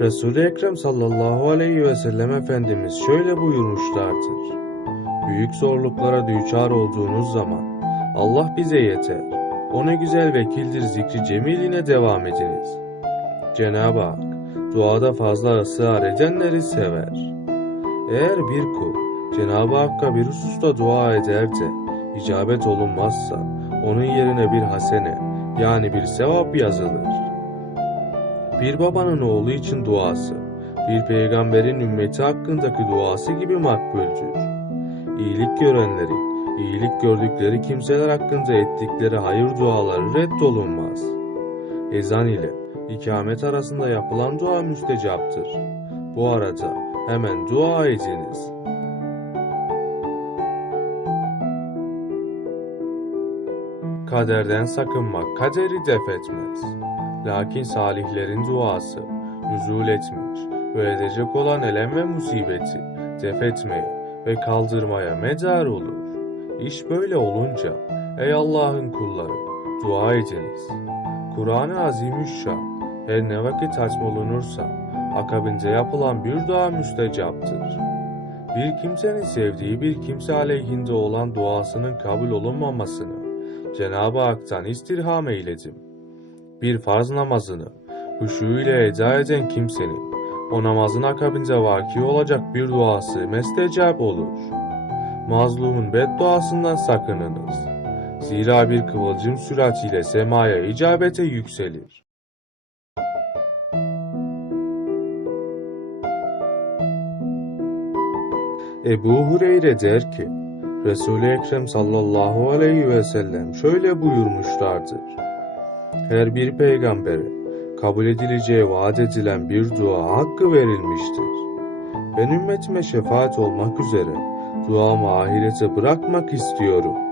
Resul-i Ekrem sallallahu aleyhi ve sellem Efendimiz şöyle buyurmuşlardır. Büyük zorluklara düçar olduğunuz zaman Allah bize yeter. O güzel vekildir zikri cemiline devam ediniz. Cenab-ı Hak duada fazla ısrar edenleri sever. Eğer bir kul Cenab-ı Hakk'a bir hususta dua eder de icabet olunmazsa onun yerine bir hasene yani bir sevap yazılır. Bir babanın oğlu için duası, bir peygamberin ümmeti hakkındaki duası gibi makbuldür. İyilik görenlerin, iyilik gördükleri kimseler hakkında ettikleri hayır duaları reddolunmaz. Ezan ile ikamet arasında yapılan dua müstecaptır. Bu arada hemen dua ediniz. Kaderden sakınmak kaderi def etmez. Lakin salihlerin duası nüzul etmiş ve edecek olan elem ve musibeti def etmeye ve kaldırmaya medar olur. İş böyle olunca ey Allah'ın kulları dua ediniz. Kur'an-ı Azimüşşan her ne vakit haçmolunursa akabinde yapılan bir dua müstecaptır. Bir kimsenin sevdiği bir kimse aleyhinde olan duasının kabul olunmamasını Cenab-ı Hak'tan istirham eyledim. Bir farz namazını huşu ile eda eden kimsenin o namazın akabinde vaki olacak bir duası mestecap olur. Mazlumun bedduasından sakınınız. Zira bir kıvılcım süratiyle semaya icabete yükselir. Ebu Hureyre der ki, Resul-i Ekrem sallallahu aleyhi ve sellem şöyle buyurmuşlardır. Her bir peygambere kabul edileceği vaat edilen bir dua hakkı verilmiştir. Ben ümmetime şefaat olmak üzere duamı ahirete bırakmak istiyorum.